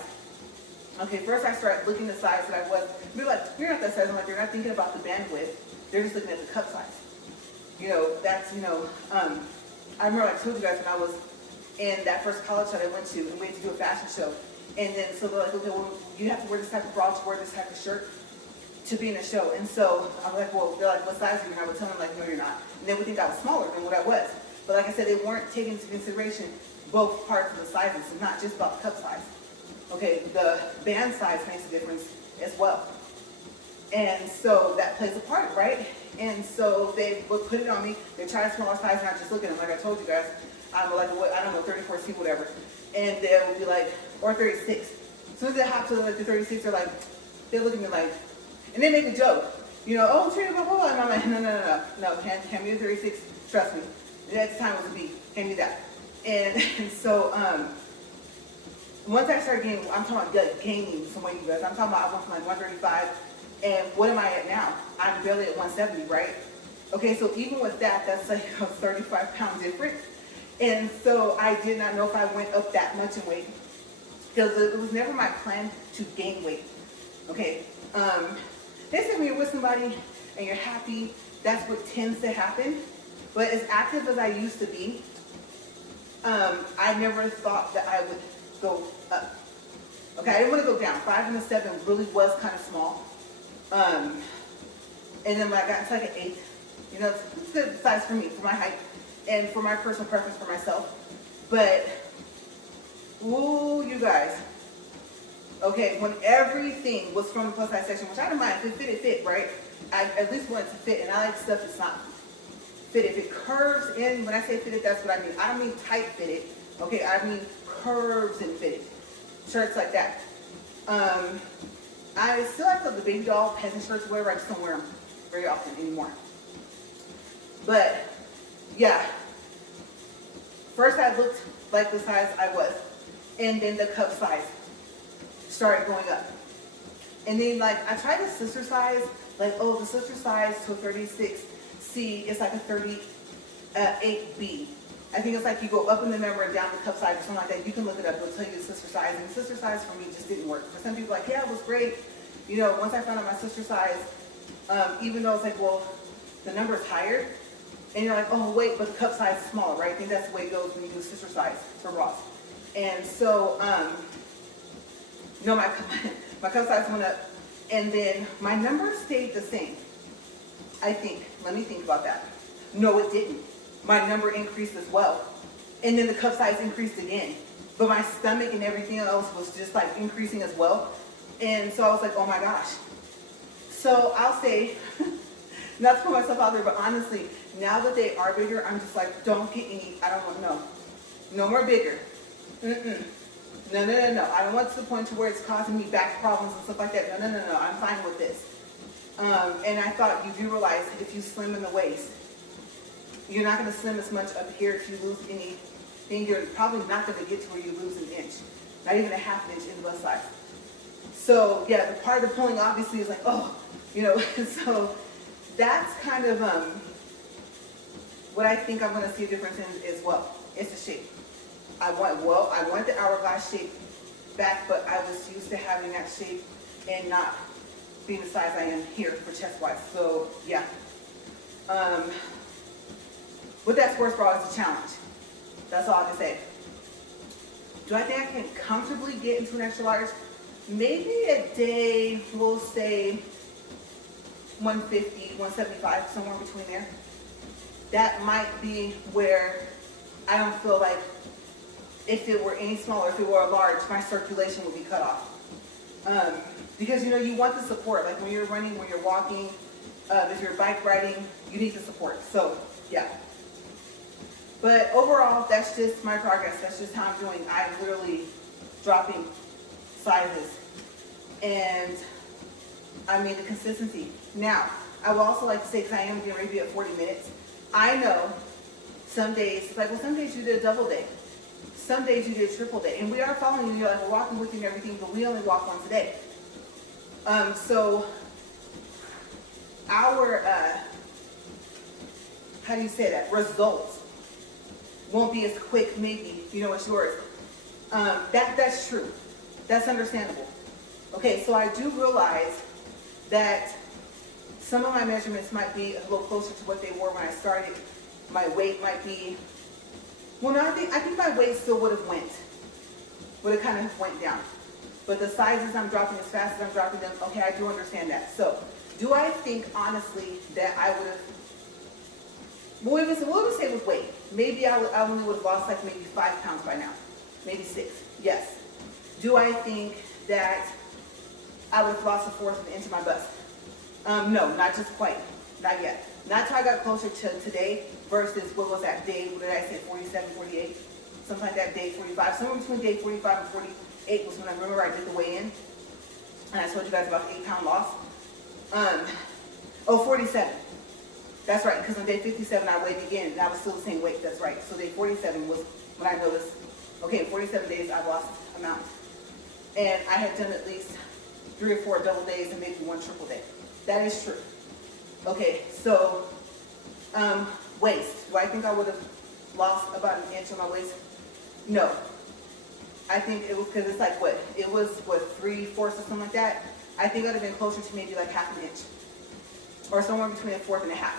Okay, first I started looking at the size that I was. They're like, you're not that size. I'm like, they're not thinking about the bandwidth. They're just looking at the cup size. You know, that's, you know, I remember I told you guys when I was in that first college that I went to, and we had to do a fashion show. And then, so they're like, okay, well, you have to wear this type of bra to wear this type of shirt to be in a show. And so I'm like, well, they're like, what size are you? And I would tell them, like, no, you're not. And they would think I was smaller than what I was. But like I said, they weren't taking into consideration both parts of the sizes, and not just about the cup size. Okay, the band size makes a difference as well. And so that plays a part, right? And so they would put it on me. They try a smaller size, and I just look at them, like I told you guys. I'm like, what, I don't know, 34C, whatever. And they would be like, or 36. As soon as they hop to like the 36, they're like, they look at me like, and they make a joke. You know, oh, Trina, blah, blah, blah. And I'm like, no, hand me a 36, trust me. And at the time it was a B, hand me that. And so, once I started gaining, I'm talking about gaining some weight, you guys. I'm talking about I went from like 135, and what am I at now? I'm barely at 170, right? Okay, so even with that, that's like a 35-pound difference. And so I did not know if I went up that much in weight, because it was never my plan to gain weight. Okay, they say when you're with somebody and you're happy, that's what tends to happen. But as active as I used to be, I never thought that I would go up. Okay, I didn't want to go down. 5 and a 7 really was kind of small. And then when I got to like an 8, you know, it's a good size for me, for my height, and for my personal preference for myself. But, ooh, you guys. Okay, when everything was from the plus size section, which I don't mind, if it fit, right? I at least want it to fit, and I like stuff that's not fitted. If it curves in, when I say fitted, that's what I mean. I don't mean tight fitted, okay? I mean curves and fitted. Shirts like that. I still like the baby doll peasant shirts, whatever. I just don't wear them very often anymore. But, yeah. First I looked like the size I was, and then the cup size started going up. And then, like, I tried the sister size, like, oh, the sister size to a 36C is like a 38B. I think it's like you go up in the number and down the cup size or something like that. You can look it up. It'll tell you the sister size. And the sister size for me just didn't work. For some people, like, yeah, it was great. You know, once I found out my sister's size, even though it's like, well, the number is higher, and you're like, oh wait, but the cup size is smaller, right? I think that's the way it goes when you do sister size for Ross. And so, no, my my cup size went up, and then my number stayed the same. I think. Let me think about that. No, it didn't. My number increased as well, and then the cup size increased again. But my stomach and everything else was just like increasing as well. And so I was like, oh my gosh. So I'll say, not to put myself out there, but honestly, now that they are bigger, I'm just like, don't get any, I don't want, no more bigger. Mm-mm. No. I don't want to the point to where it's causing me back problems and stuff like that. No. I'm fine with this. And I thought you do realize that if you slim in the waist, you're not going to slim as much up here. If you lose anything, you're probably not going to get to where you lose an inch, not even a half an inch in the bust size. So yeah, the part of the pulling obviously is like, oh, you know, so that's kind of what I think I'm going to see a difference in as well. It's the shape. I want the hourglass shape back, but I was used to having that shape and not being the size I am here for chest wise. So yeah. What that sports bra is a challenge. That's all I can say. Do I think I can comfortably get into an extra large? Maybe a day, we'll say 150, 175, somewhere between there. That might be where I don't feel like if it were any smaller, if it were a large, my circulation would be cut off. Because you know, you want the support, like when you're running, when you're walking, if you're bike riding, you need the support. So yeah. But overall, that's just my progress. That's just how I'm doing. I'm literally dropping sizes. And I mean the consistency. Now, I would also like to say, because I am getting ready to be at 40 minutes, I know some days, it's like, well, some days you did a double day. Some days you did a triple day. And we are following you, you're like, we're walking with you and everything, but we only walk once a day. So our, how do you say that, results won't be as quick maybe, you know, as yours. That's true. That's understandable. Okay, so I do realize that some of my measurements might be a little closer to what they were when I started. My weight might be, well, no, I think my weight still would have kind of went down. But the sizes I'm dropping as fast as I'm dropping them, okay, I do understand that. So, do I think honestly that I would have, what would we say with weight? Maybe I only would have lost like maybe 5 pounds by now, maybe 6, yes. Do I think that I would have lost a 1/4 of an inch of my bust? No, not just quite, not yet. Not till I got closer to today versus what was that day, what did I say, 47, 48? Something like that, day 45. Somewhere between day 45 and 48 was when I remember I did the weigh-in. And I told you guys about the 8-pound loss. 47. That's right, because on day 57 I weighed again and I was still the same weight, that's right. So day 47 was when I noticed, okay, in 47 days I've lost amount. And I had done at least 3 or 4 double days and maybe 1 triple day. That is true. Okay, so waist. Do I think I would have lost about 1 inch on my waist? No. I think it was because it's like what? It was what, 3/4 or something like that? I think I'd have been closer to maybe like 1/2 inch. Or somewhere between 1/4 and 1/2.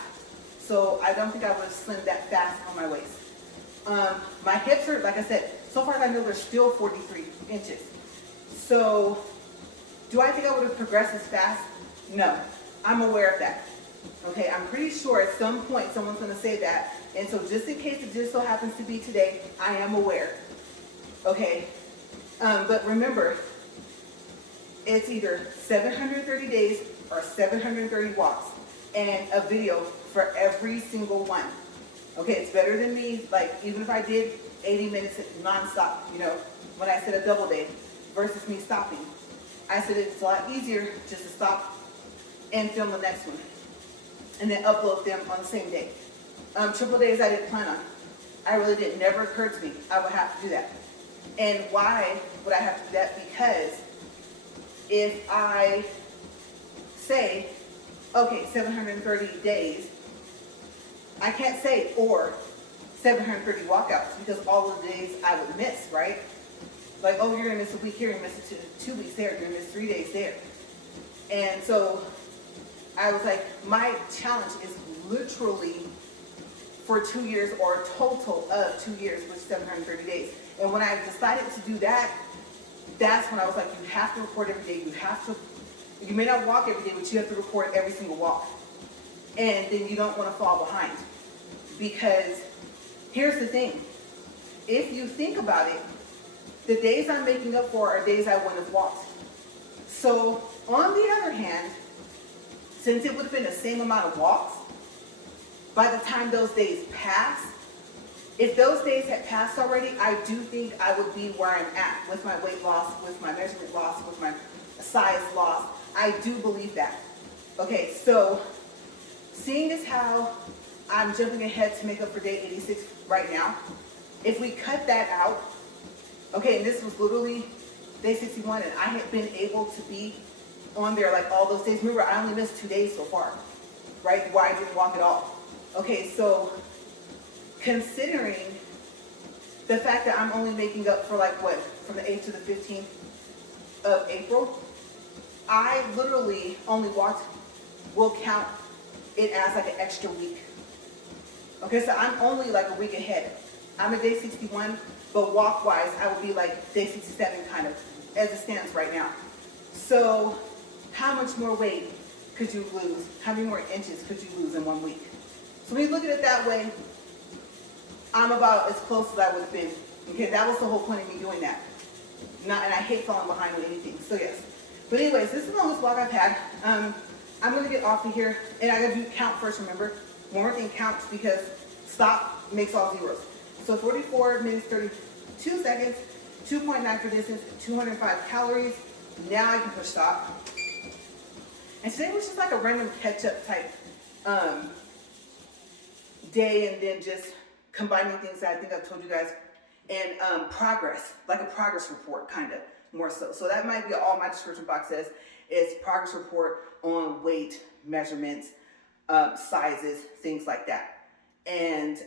So I don't think I would have slimmed that fast on my waist. My hips are, like I said, so far as I know, they're still 43 inches. So do I think I would have progressed as fast? No. I'm aware of that. Okay, I'm pretty sure at some point someone's going to say that. And so just in case it just so happens to be today, I am aware. Okay, but remember, it's either 730 days or 730 walks and a video for every single one. Okay, it's better than me, like even if I did 80 minutes nonstop, you know, when I said a double day versus me stopping. I said it's a lot easier just to stop and film the next one and then upload them on the same day. Triple days I didn't plan on. I really didn't. Never occurred to me I would have to do that. And why would I have to do that? Because if I say, okay, 730 days, I can't say or 730 walkouts because all of the days I would miss, right? Like, oh, you're gonna miss a week here, you're gonna miss 2 weeks there, you're gonna miss 3 days there. And so I was like, my challenge is literally for 2 years, or a total of 2 years, which is 730 days. And when I decided to do that, that's when I was like, you have to record every day. You may not walk every day, but you have to record every single walk. And then you don't want to fall behind. Because here's the thing. If you think about it, the days I'm making up for are days I wouldn't have walked. So on the other hand, since it would have been the same amount of walks, by the time those days pass, if those days had passed already, I do think I would be where I'm at with my weight loss, with my measurement loss, with my size loss. I do believe that. Okay, so seeing as how I'm jumping ahead to make up for day 86 right now, if we cut that out, okay, and this was literally day 61, and I had been able to be on there like all those days. Remember, I only missed 2 days so far, right? Why I didn't walk at all. Okay, so considering the fact that I'm only making up for like what, from the 8th to the 15th of April, I literally only walked, will count it as like an extra week. Okay, so I'm only like a week ahead. I'm at day 61, but walk-wise, I would be like day 67 kind of, as it stands right now. So how much more weight could you lose? How many more inches could you lose in 1 week? So when you look at it that way, I'm about as close as I would have been. Okay, that was the whole point of me doing that. And I hate falling behind with anything, so yes. But anyways, this is the longest walk I've had. I'm gonna get off of here, and I gotta do count first, remember? One more thing counts, because stop makes all zeros. So 44 minutes, 32 seconds, 2.9 for distance, 205 calories. Now I can push stop. And today was just like a random catch-up type day, and then just combining things that I think I've told you guys, and progress, like a progress report, kind of, more so. So that might be all my description box says, is progress report on weight, measurements, sizes, things like that. And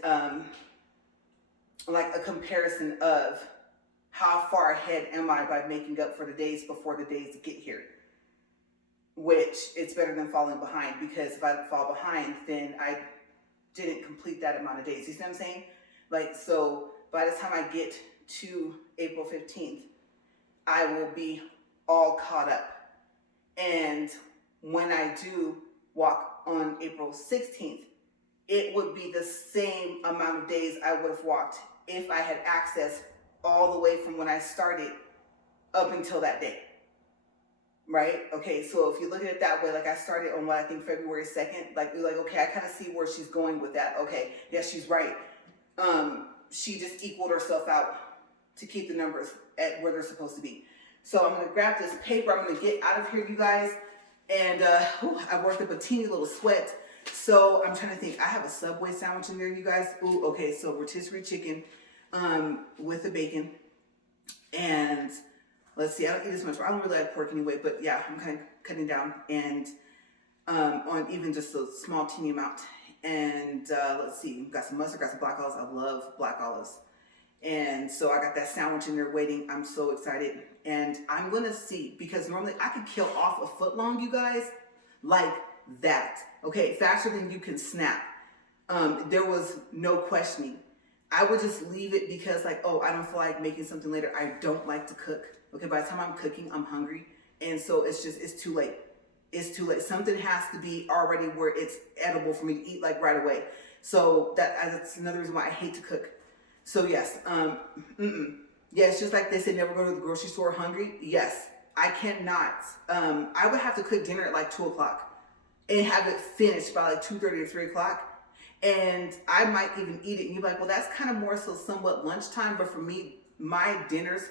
like a comparison of how far ahead am I by making up for the days before the days get here. Which it's better than falling behind, because if I fall behind, then I didn't complete that amount of days. You see what I'm saying? Like, so by the time I get to April 15th, I will be all caught up. And when I do walk on April 16th, it would be the same amount of days I would have walked if I had access all the way from when I started up until that day. Right? Okay, so if you look at it that way, like I started on what I think February 2nd, like you're like, okay, I kind of see where she's going with that. Okay, yes, she's right. She just equaled herself out to keep the numbers at where they're supposed to be. So I'm gonna grab this paper, I'm gonna get out of here, you guys. And I worked up a teeny little sweat. So I'm trying to think, I have a Subway sandwich in there, you guys. Ooh, okay, so rotisserie chicken with the bacon. And let's see, I don't eat as much. I don't really like pork anyway, but yeah, I'm kind of cutting down, and on even just a small teeny amount. And let's see, got some mustard, got some black olives. I love black olives. And so I got that sandwich in there waiting. I'm so excited. And I'm going to see, because normally I could kill off a foot long, you guys, like that. Okay, faster than you can snap. There was no questioning. I would just leave it because like, oh, I don't feel like making something later. I don't like to cook. Okay, by the time I'm cooking, I'm hungry. And so it's too late. It's too late. Something has to be already where it's edible for me to eat like right away. So that's another reason why I hate to cook. So yes, yes, just like they said, never go to the grocery store hungry. Yes, I cannot. I would have to cook dinner at like 2 o'clock and have it finished by like 2:30 or 3 o'clock. And I might even eat it. And you're like, well, that's kind of more so somewhat lunchtime. But for me, my dinners,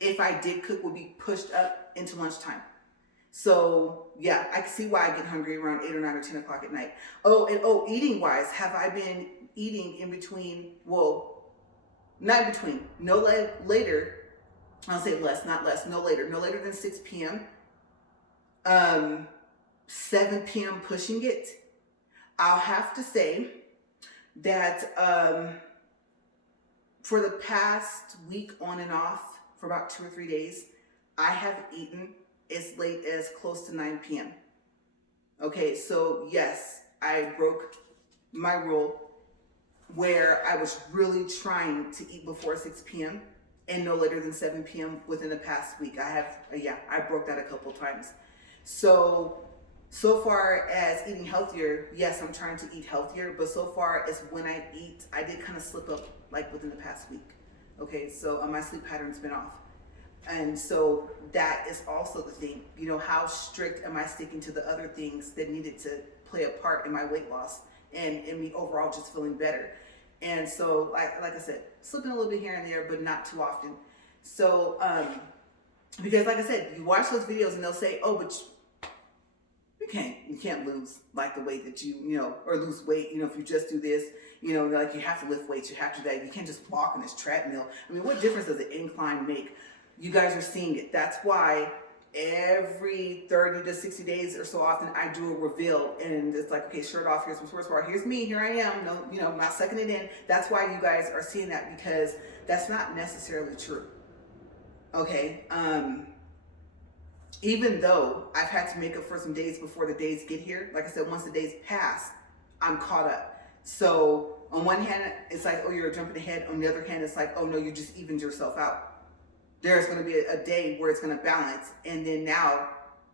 if I did cook, would be pushed up into lunchtime. So yeah, I can see why I get hungry around 8 or 9 or 10 o'clock at night. Oh, and eating wise, have I been eating in between? Well, not in between. No later. I'll say less, not less. No later. No later than 6 p.m. 7 p.m. pushing it. I'll have to say that for the past week on and off, for about 2 or 3 days, I have eaten as late as close to 9 p.m. Okay, so yes, I broke my rule where I was really trying to eat before 6 p.m. and no later than 7 p.m. within the past week. I broke that a couple times. So far as eating healthier, yes, I'm trying to eat healthier, but so far as when I eat, I did kind of slip up like within the past week. Okay, so my sleep pattern's been off. And so that is also the thing, you know, how strict am I sticking to the other things that needed to play a part in my weight loss and in me overall just feeling better. And so, like I said, slipping a little bit here and there, but not too often. So, because like I said, you watch those videos and they'll say, oh, but you can't lose like the weight that you know, or lose weight, you know, if you just do this, you know, like you have to lift weights, you have to do that. You can't just walk on this treadmill. I mean, what difference does the incline make? You guys are seeing it. That's why every 30 to 60 days or so often I do a reveal and it's like, okay, shirt off, here's some sports bar, here's me, here I am, no, you know, I'm not sucking it in. That's why you guys are seeing that, because that's not necessarily true. Okay, even though I've had to make up for some days before the days get here, like I said, once the days pass, I'm caught up. So on one hand, it's like, oh, you're jumping ahead. On the other hand, it's like, oh no, you just evened yourself out. There's going to be a day where it's going to balance. And then now,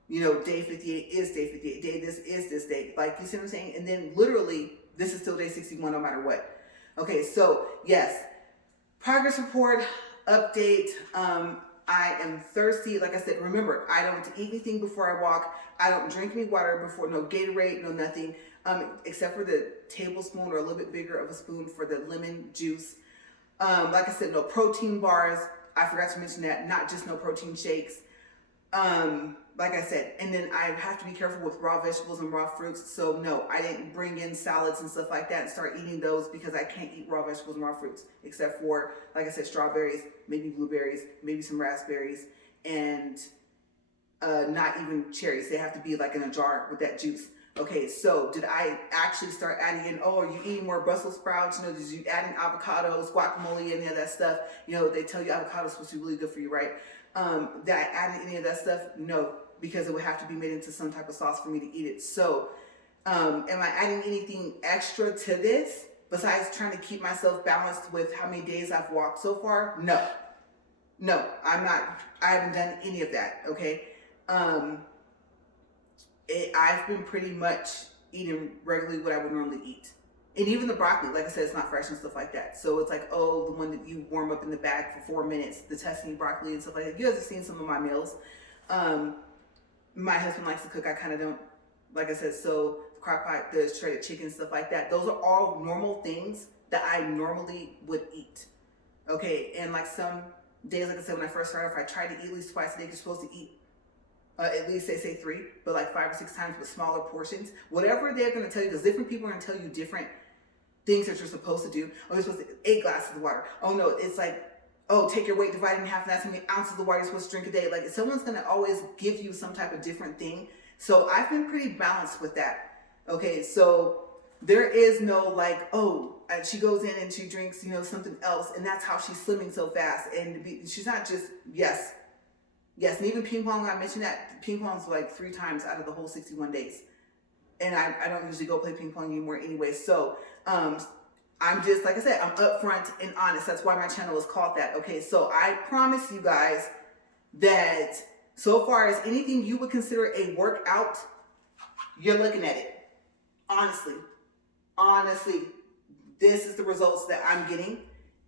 you know, day 58 is day 58. Day this is this day. Like, you see what I'm saying? And then literally, this is still day 61 no matter what. Okay, so yes, progress report, update. I am thirsty. Like I said, remember, I don't eat anything before I walk. I don't drink any water before, no Gatorade, no nothing, except for the tablespoon or a little bit bigger of a spoon for the lemon juice. Like I said, no protein bars. I forgot to mention that, not just no protein shakes. Like I said, and then I have to be careful with raw vegetables and raw fruits. So no, I didn't bring in salads and stuff like that and start eating those because I can't eat raw vegetables and raw fruits, except for, like I said, strawberries, maybe blueberries, maybe some raspberries, and not even cherries. They have to be like in a jar with that juice. Okay, so did I actually start adding in, oh, are you eating more Brussels sprouts? You know, did you add in avocados, guacamole, any of that stuff? You know, they tell you avocados supposed to be really good for you, right? Did I add in any of that stuff? No, because it would have to be made into some type of sauce for me to eat it. So, am I adding anything extra to this besides trying to keep myself balanced with how many days I've walked so far? No, I'm not. I haven't done any of that, okay? I've been pretty much eating regularly what I would normally eat. And even the broccoli, like I said, it's not fresh and stuff like that. So it's like, oh, the one that you warm up in the bag for 4 minutes, the Tuscany broccoli and stuff like that. You guys have seen some of my meals. My husband likes to cook. I kind of don't, like I said, so the crock pot, the shredded chicken, stuff like that. Those are all normal things that I normally would eat. Okay, and like some days, like I said, when I first started, if I tried to eat at least twice a day, you're supposed to eat at least they say 3, but like 5 or 6 times with smaller portions. Whatever they're going to tell you, because different people are going to tell you different things that you're supposed to do. Oh, you're supposed to 8 glasses of water. Oh no, it's like, oh, take your weight, divide it in half, and that's how many ounces of water you're supposed to drink a day. Like, someone's going to always give you some type of different thing. So I've been pretty balanced with that. Okay, so there is no like, oh, she goes in and she drinks, you know, something else, and that's how she's slimming so fast. And she's not just, yes, and even ping pong, I mentioned that ping pong's like 3 times out of the whole 61 days. And I don't usually go play ping pong anymore anyway. So I'm just, like I said, I'm upfront and honest. That's why my channel is called that. Okay, so I promise you guys that so far as anything you would consider a workout, you're looking at it. Honestly, this is the results that I'm getting.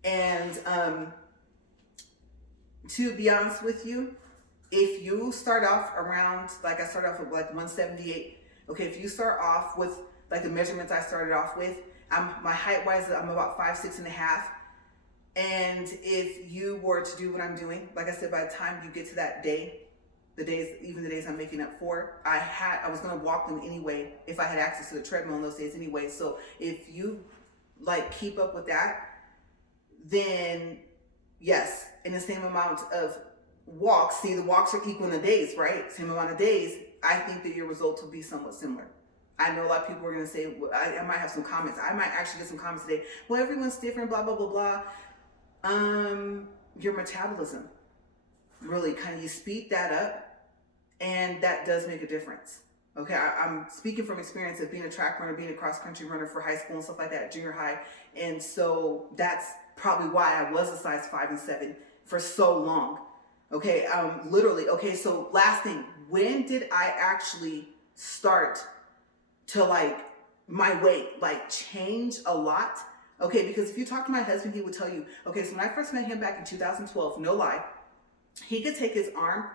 And to be honest with you, if you start off around, like I started off with like 178, okay, if you start off with like the measurements I started off with, my height wise, I'm about 5'6" and a half. And if you were to do what I'm doing, like I said, by the time you get to that day, even the days I'm making up for, I was going to walk them anyway if I had access to the treadmill on those days anyway. So if you like keep up with that, then yes, in the same amount of walks, see, the walks are equal in the days, right? Same amount of days, I think that your results will be somewhat similar. I know a lot of people are going to say, well, I might have some comments. I might actually get some comments today. Well, everyone's different, blah, blah, blah, blah. Your metabolism, really kind of, you speed that up And that does make a difference. Okay, I'm speaking from experience of being a track runner, being a cross country runner for high school and stuff like that, junior high. And so that's probably why I was a size 5 and 7 for so long. Okay, literally. Okay, so last thing, when did I actually start to like my weight like change a lot? Okay, because if you talk to my husband, he would tell you, okay, so when I first met him back in 2012, no lie, he could take his arm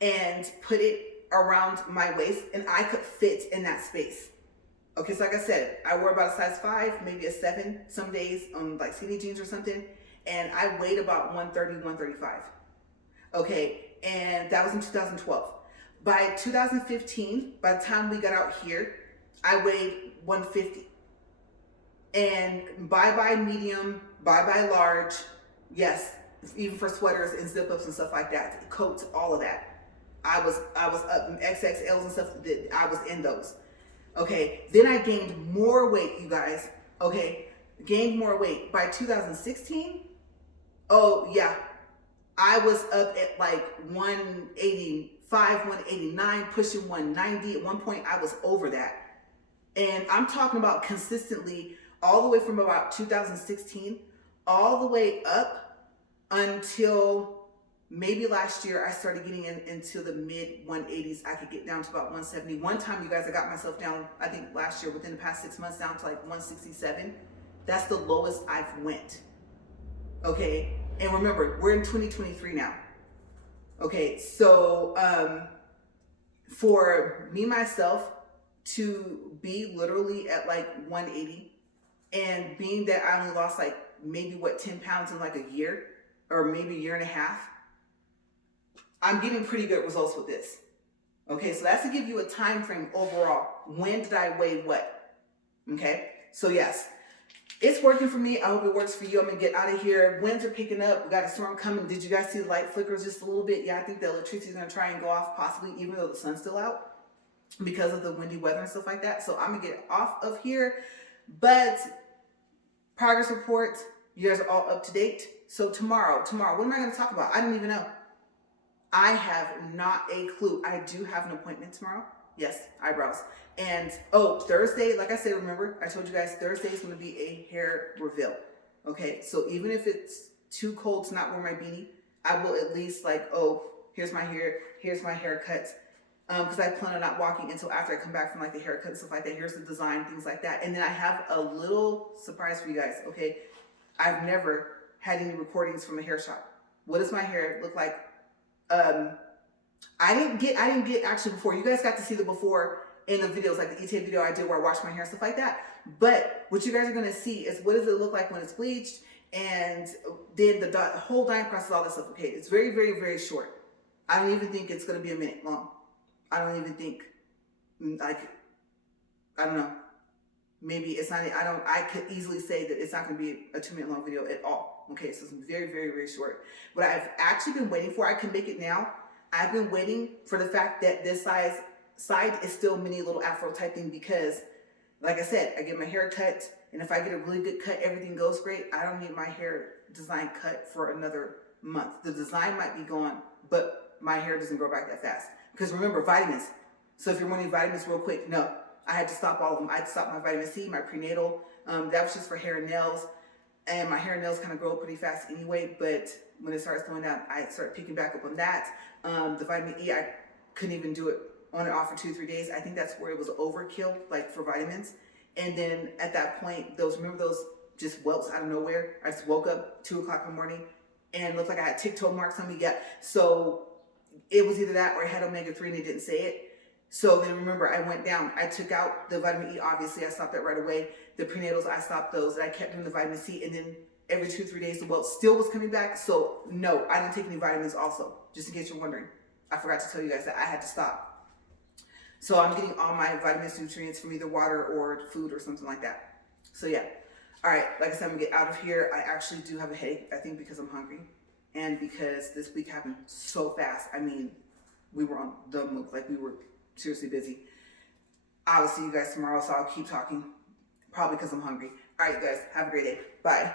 and put it around my waist and I could fit in that space. Okay, so like I said, I wore about a size 5, maybe a 7 some days on like skinny jeans or something, and I weighed about 130, 135. Okay, and that was in 2012. By 2015, by the time we got out here, I weighed 150. And bye-bye medium, bye-bye large, yes, even for sweaters and zip-ups and stuff like that, coats, all of that. I was up in XXLs and stuff, I was in those. Okay, then I gained more weight, you guys. Okay, gained more weight. By 2016, oh yeah, I was up at like 185, 189, pushing 190. At one point, I was over that. And I'm talking about consistently all the way from about 2016, all the way up until maybe last year. I started getting into the mid 180s. I could get down to about 170. One time, you guys, I got myself down, I think last year, within the past 6 months, down to like 167. That's the lowest I've went. Okay, and remember, we're in 2023 now. Okay, so for me, myself, to be literally at like 180, and being that I only lost like maybe 10 pounds in like a year or maybe a year and a half, I'm getting pretty good results with this. Okay, so that's to give you a time frame overall. When did I weigh what? Okay, so yes, it's working for me. I hope it works for you. I'm gonna get out of here. Winds are picking up. We got a storm coming. Did you guys see the light flickers just a little bit? Yeah, I think the electricity is gonna try and go off possibly even though the sun's still out because of the windy weather and stuff like that. So I'm gonna get off of here. But progress report, you guys are all up to date. So tomorrow, what am I gonna talk about? I don't even know. I have not a clue. I do have an appointment tomorrow. Yes, eyebrows. And Thursday, like I said, remember, I told you guys Thursday is going to be a hair reveal. Okay, so even if it's too cold to not wear my beanie, I will at least here's my hair, here's my haircut. Because I plan on not walking until after I come back from like the haircut and stuff like that. Here's the design, things like that. And then I have a little surprise for you guys. Okay, I've never had any recordings from a hair shop. What does my hair look like? I didn't get actually before. You guys got to see the before in the videos, like the ETA video I did where I washed my hair and stuff like that. But what you guys are gonna see is what does it look like when it's bleached, and then the whole dyeing process, all this stuff. Okay, it's very, very, very short. I don't even think it's gonna be a minute long. I don't even think, I don't know. Maybe it's not. I could easily say that it's not gonna be a 2-minute long video at all. Okay, so it's very, very, very short. What I've actually been waiting for, I can make it now. I've been waiting for the fact that this side is still mini little afro type thing because, like I said, I get my hair cut, and if I get a really good cut, everything goes great. I don't need my hair design cut for another month. The design might be gone, but my hair doesn't grow back that fast. Because remember, vitamins. So if you're wanting vitamins real quick, no. I had to stop all of them. I had to stop my vitamin C, my prenatal. That was just for hair and nails. And my hair and nails kind of grow pretty fast anyway, but when it starts going down, I start picking back up on that. The vitamin E, I couldn't even do it on and off for 2-3 days. I think that's where it was overkill, like for vitamins. And then at that point, remember those just welts out of nowhere? I just woke up 2 o'clock in the morning and looked like I had tick-toe marks on me. Yeah. So it was either that or I had omega-3 and they didn't say it. So then remember, I went down. I took out the vitamin E, obviously. I stopped that right away. The prenatals, I stopped those. And I kept doing the vitamin C. And then every 2-3 days, the welt still was coming back. So no, I didn't take any vitamins also, just in case you're wondering. I forgot to tell you guys that I had to stop. So I'm getting all my vitamins, nutrients from either water or food or something like that. So yeah. All right, like I said, I'm gonna get out of here. I actually do have a headache, I think because I'm hungry. And because this week happened so fast. I mean, we were on the move, like we were seriously busy. I will see you guys tomorrow, so I'll keep talking, probably because I'm hungry. All right, you guys, have a great day. Bye.